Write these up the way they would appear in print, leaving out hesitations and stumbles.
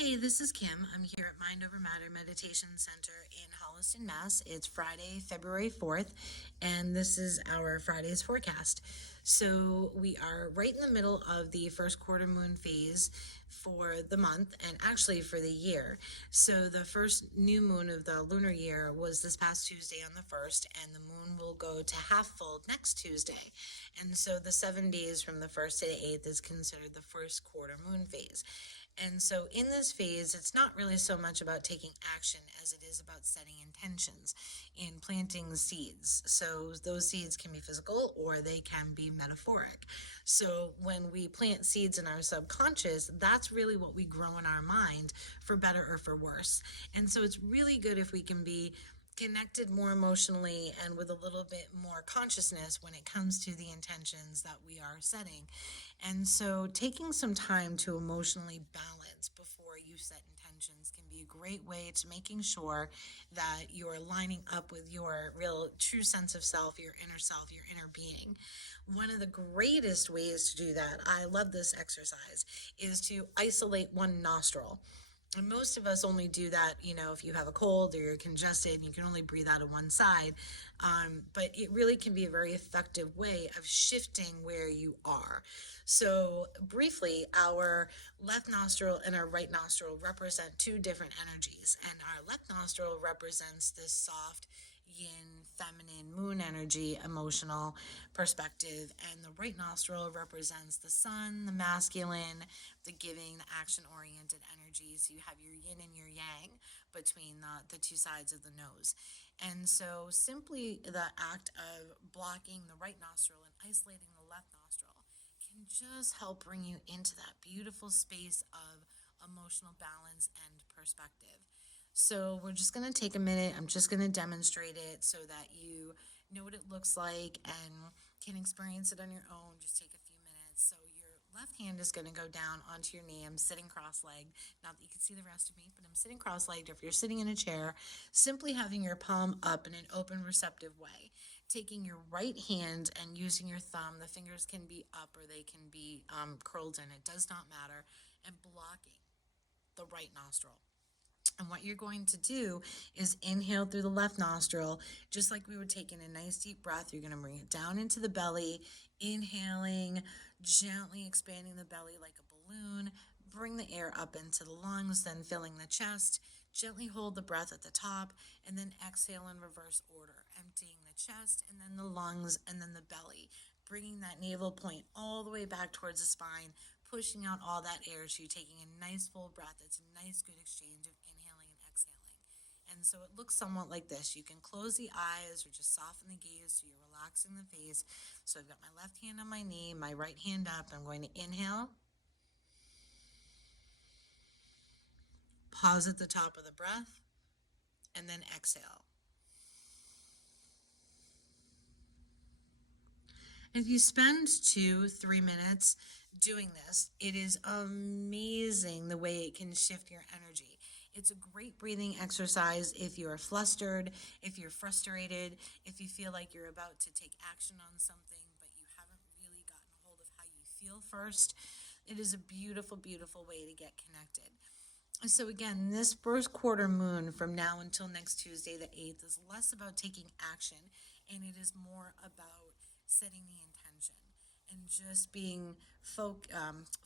Hey, this is Kim. I'm here at Mind Over Matter Meditation Center in Holliston, Mass. It's Friday, February 4th, and this is our Friday's forecast. So we are right in the middle of the first quarter moon phase for the month and actually for the year. So the first new moon of the lunar year was this past Tuesday on the 1st, and the moon will go to half full next Tuesday. And so the 7 days from the 1st to the 8th is considered the first quarter moon phase. And so in this phase, it's not really so much about taking action as it is about setting intentions in planting seeds. So those seeds can be physical or they can be metaphoric. So when we plant seeds in our subconscious, that's really what we grow in our mind, for better or for worse. And so it's really good if we can be connected more emotionally and with a little bit more consciousness when it comes to the intentions that we are setting. And so taking some time to emotionally balance before you set intentions can be a great way to making sure that you're lining up with your real true sense of self, your inner being. One of the greatest ways to do that, I love this exercise, is to isolate one nostril. And most of us only do that, if you have a cold or you're congested and you can only breathe out of one side. But it really can be a very effective way of shifting where you are. So, briefly, our left nostril and our right nostril represent two different energies. And our left nostril represents this soft, yin, feminine, moon energy, emotional perspective. And the right nostril represents the sun, the masculine, the giving, the action oriented energy. So you have your yin and your yang between the two sides of the nose. And so simply the act of blocking the right nostril and isolating the left nostril can just help bring you into that beautiful space of emotional balance and perspective. So we're just going to take a minute. I'm just going to demonstrate it so that you know what it looks like and can experience it on your own. Just take a few minutes. So your left hand is going to go down onto your knee. I'm sitting cross-legged. Not that you can see the rest of me, but I'm sitting cross-legged. If you're sitting in a chair, simply having your palm up in an open, receptive way. Taking your right hand and using your thumb, the fingers can be up or they can be curled in. It does not matter. And blocking the right nostril. And what you're going to do is inhale through the left nostril, just like we would take in a nice deep breath. You're going to bring it down into the belly, inhaling, gently expanding the belly like a balloon. Bring the air up into the lungs, then filling the chest. Gently hold the breath at the top, and then exhale in reverse order, emptying the chest, and then the lungs, and then the belly. Bringing that navel point all the way back towards the spine, pushing out all that air. So you're taking a nice full breath. It's a nice, good exchange of inhaling and exhaling. And so it looks somewhat like this. You can close the eyes or just soften the gaze so you're relaxing the face. So I've got my left hand on my knee, my right hand up. I'm going to inhale. Pause at the top of the breath, and then exhale. If you spend 2-3 minutes doing this, it is amazing the way it can shift your energy. It's a great breathing exercise if you're flustered, if you're frustrated, if you feel like you're about to take action on something, but you haven't really gotten a hold of how you feel first. It is a beautiful, beautiful way to get connected. So again, this first quarter moon from now until next Tuesday, the 8th, is less about taking action and it is more about setting the intention and just being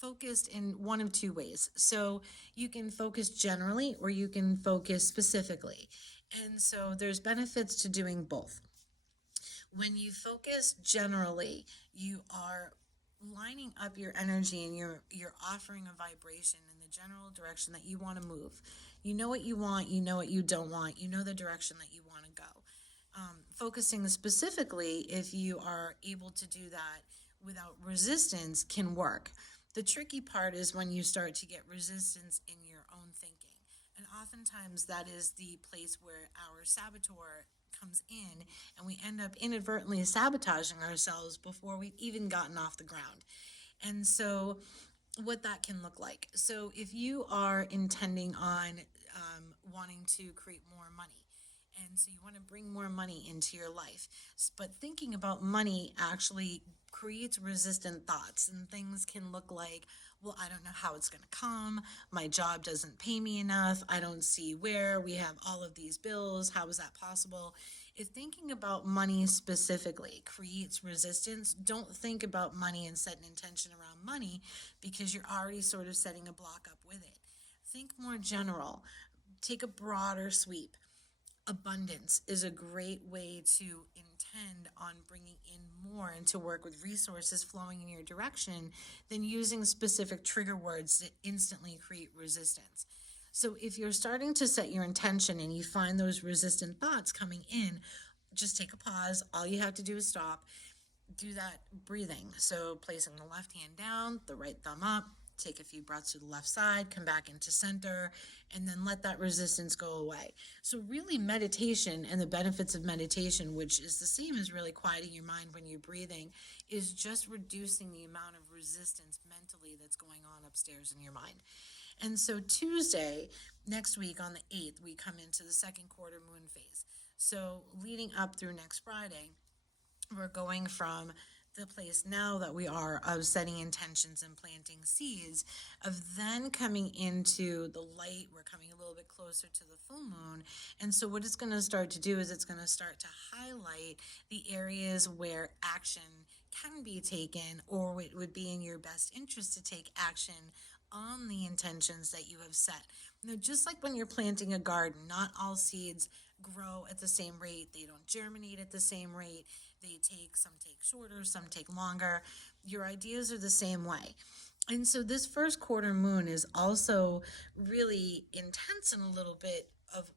focused in one of two ways. So you can focus generally or you can focus specifically. And so there's benefits to doing both. When you focus generally, you are lining up your energy and you're offering a vibration in the general direction that you want to move. You know what you want, you know what you don't want, you know the direction that you want to go. Focusing specifically, if you are able to do that without resistance, can work. The tricky part is when you start to get resistance in your own thinking. And oftentimes that is the place where our saboteur comes in and we end up inadvertently sabotaging ourselves before we've even gotten off the ground. And so what that can look like. So if you are intending on wanting to create more money And so you want to bring more money into your life. But thinking about money actually creates resistant thoughts, and things can look like, well, I don't know how it's going to come. My job doesn't pay me enough. I don't see where. We have all of these bills. How is that possible? If thinking about money specifically creates resistance, don't think about money and set an intention around money, because you're already sort of setting a block up with it. Think more general. Take a broader sweep. Abundance is a great way to intend on bringing in more and to work with resources flowing in your direction than using specific trigger words that instantly create resistance. So if you're starting to set your intention and you find those resistant thoughts coming in, just take a pause. All you have to do is stop. Do that breathing. So placing the left hand down, the right thumb up, take a few breaths to the left side, come back into center, and then let that resistance go away. So really, meditation and the benefits of meditation, which is the same as really quieting your mind when you're breathing, is just reducing the amount of resistance mentally that's going on upstairs in your mind. And so Tuesday, next week on the 8th, we come into the second quarter moon phase. So leading up through next Friday, we're going from the place now that we are of setting intentions and planting seeds, of then coming into the light. We're coming a little bit closer to the full moon. And so what it's going to start to do is it's going to start to highlight the areas where action can be taken, or it would be in your best interest to take action on the intentions that you have set. You know, just like when you're planting a garden, not all seeds grow at the same rate. They don't germinate at the same rate. Some take shorter, some take longer. Your ideas are the same way. And so this first quarter moon is also really intense in a little bit of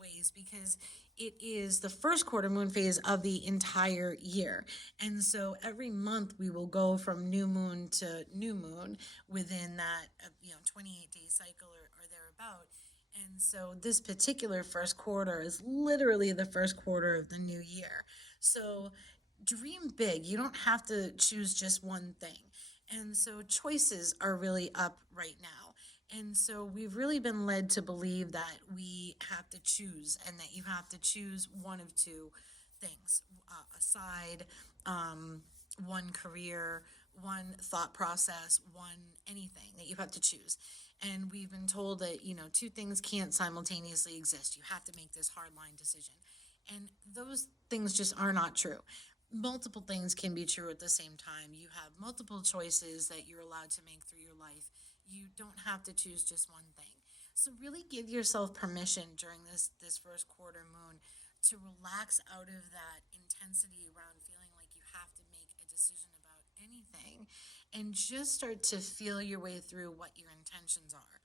ways, because it is the first quarter moon phase of the entire year. And so every month we will go from new moon to new moon within that 28-day cycle or thereabout. And so this particular first quarter is literally the first quarter of the new year. So dream big. You don't have to choose just one thing. And so choices are really up right now. And so we've really been led to believe that we have to choose, and that you have to choose one of two things, a side, one career, one thought process, one anything that you have to choose. And we've been told that, two things can't simultaneously exist. You have to make this hard line decision. And those things just are not true. Multiple things can be true at the same time. You have multiple choices that you're allowed to make through your life. You don't have to choose just one thing. So really give yourself permission during this first quarter moon to relax out of that intensity around feeling like you have to make a decision about anything, and just start to feel your way through what your intentions are.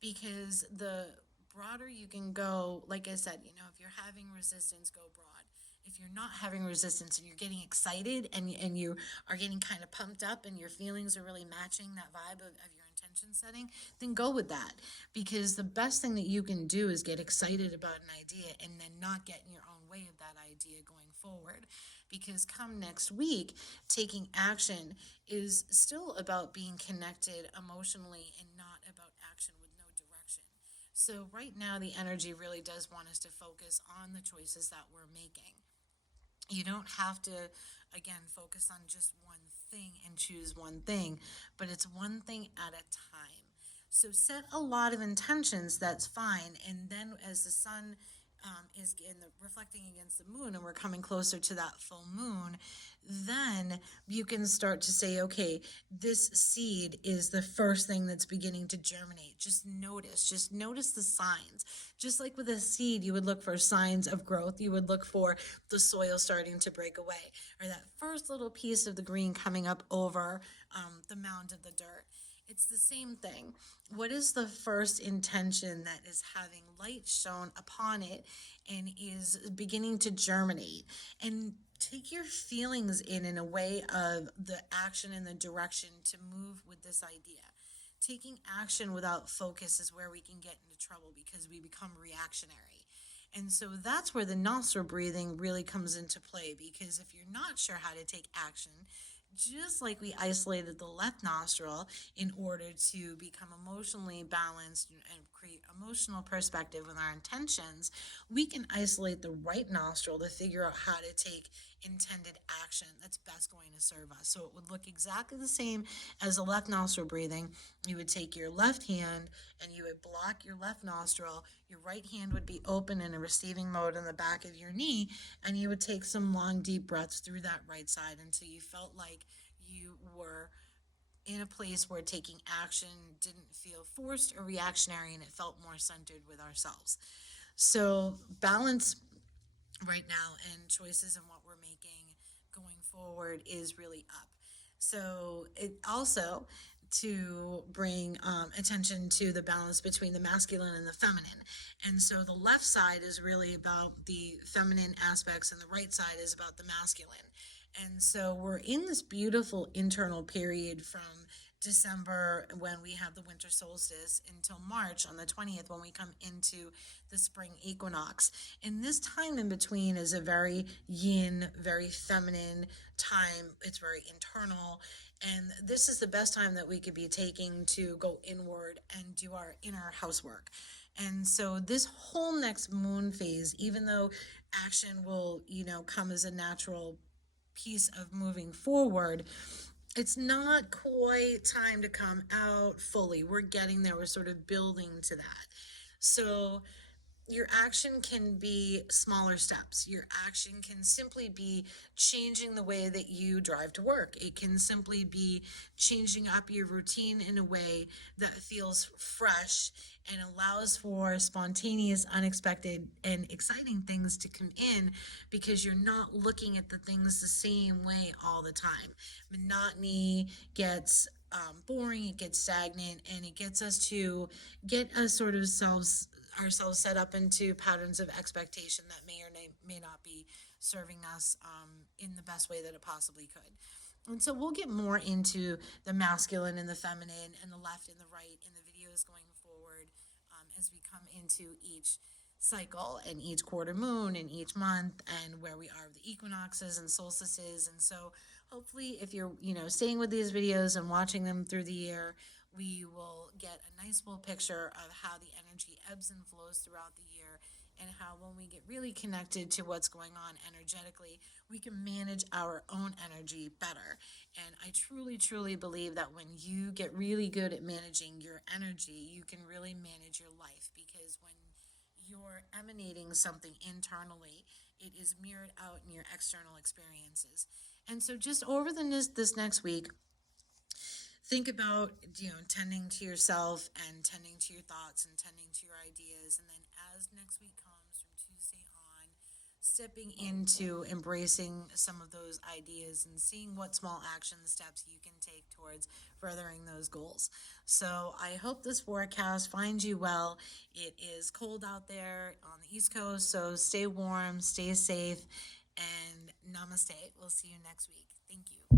Because the broader you can go, like I said, if you're having resistance, go broad. If you're not having resistance and you're getting excited, and you are getting kind of pumped up and your feelings are really matching that vibe of your intention setting, then go with that. Because the best thing that you can do is get excited about an idea and then not get in your own way of that idea going forward. Because come next week, taking action is still about being connected emotionally and not about action with no direction. So right now, the energy really does want us to focus on the choices that we're making. You don't have to, again, focus on just one thing and choose one thing, but it's one thing at a time. So set a lot of intentions, that's fine. And then as the sun is reflecting against the moon, and we're coming closer to that full moon, then you can start to say, okay, this seed is the first thing that's beginning to germinate. Just notice the signs. Just like with a seed, you would look for signs of growth. You would look for the soil starting to break away, or that first little piece of the green coming up over the mound of the dirt. It's the same thing. What is the first intention that is having light shone upon it and is beginning to germinate? And take your feelings in a way of the action and the direction to move with this idea. Taking action without focus is where we can get into trouble, because we become reactionary. And so that's where the nostril breathing really comes into play, because if you're not sure how to take action, just like we isolated the left nostril in order to become emotionally balanced and create emotional perspective with our intentions, we can isolate the right nostril to figure out how to take intended action that's best going to serve us. So it would look exactly the same as the left nostril breathing. You would take your left hand and you would block your left nostril. Your right hand would be open in a receiving mode on the back of your knee, and you would take some long, deep breaths through that right side until you felt like you were in a place where taking action didn't feel forced or reactionary and it felt more centered with ourselves. So, balance right now and choices in what we're making going forward is really up. So it also to bring attention to the balance between the masculine and the feminine. And so the left side is really about the feminine aspects and the right side is about the masculine. And so we're in this beautiful internal period from December when we have the winter solstice until March on the 20th when we come into the spring equinox. And this time in between is a very yin, very feminine time. It's very internal. And this is the best time that we could be taking to go inward and do our inner housework. And so this whole next moon phase, even though action will, come as a natural piece of moving forward, it's not quite time to come out fully. We're getting there. We're sort of building to that. So your action can be smaller steps. Your action can simply be changing the way that you drive to work. It can simply be changing up your routine in a way that feels fresh and allows for spontaneous, unexpected, and exciting things to come in because you're not looking at the things the same way all the time. Monotony gets boring, it gets stagnant, and it gets us to get us sort of ourselves set up into patterns of expectation that may or may not be serving us in the best way that it possibly could. And so we'll get more into the masculine and the feminine and the left and the right in the videos going forward as we come into each cycle and each quarter moon and each month and where we are with the equinoxes and solstices. And so hopefully if you're, staying with these videos and watching them through the year, we will get a nice full picture of how the energy ebbs and flows throughout the year and how when we get really connected to what's going on energetically, we can manage our own energy better. And I truly, truly believe that when you get really good at managing your energy, you can really manage your life because when you're emanating something internally, it is mirrored out in your external experiences. And so just over this next week, think about, tending to yourself and tending to your thoughts and tending to your ideas. And then as next week comes from Tuesday on, stepping into embracing some of those ideas and seeing what small action steps you can take towards furthering those goals. So I hope this forecast finds you well. It is cold out there on the East Coast, so stay warm, stay safe, and namaste. We'll see you next week. Thank you.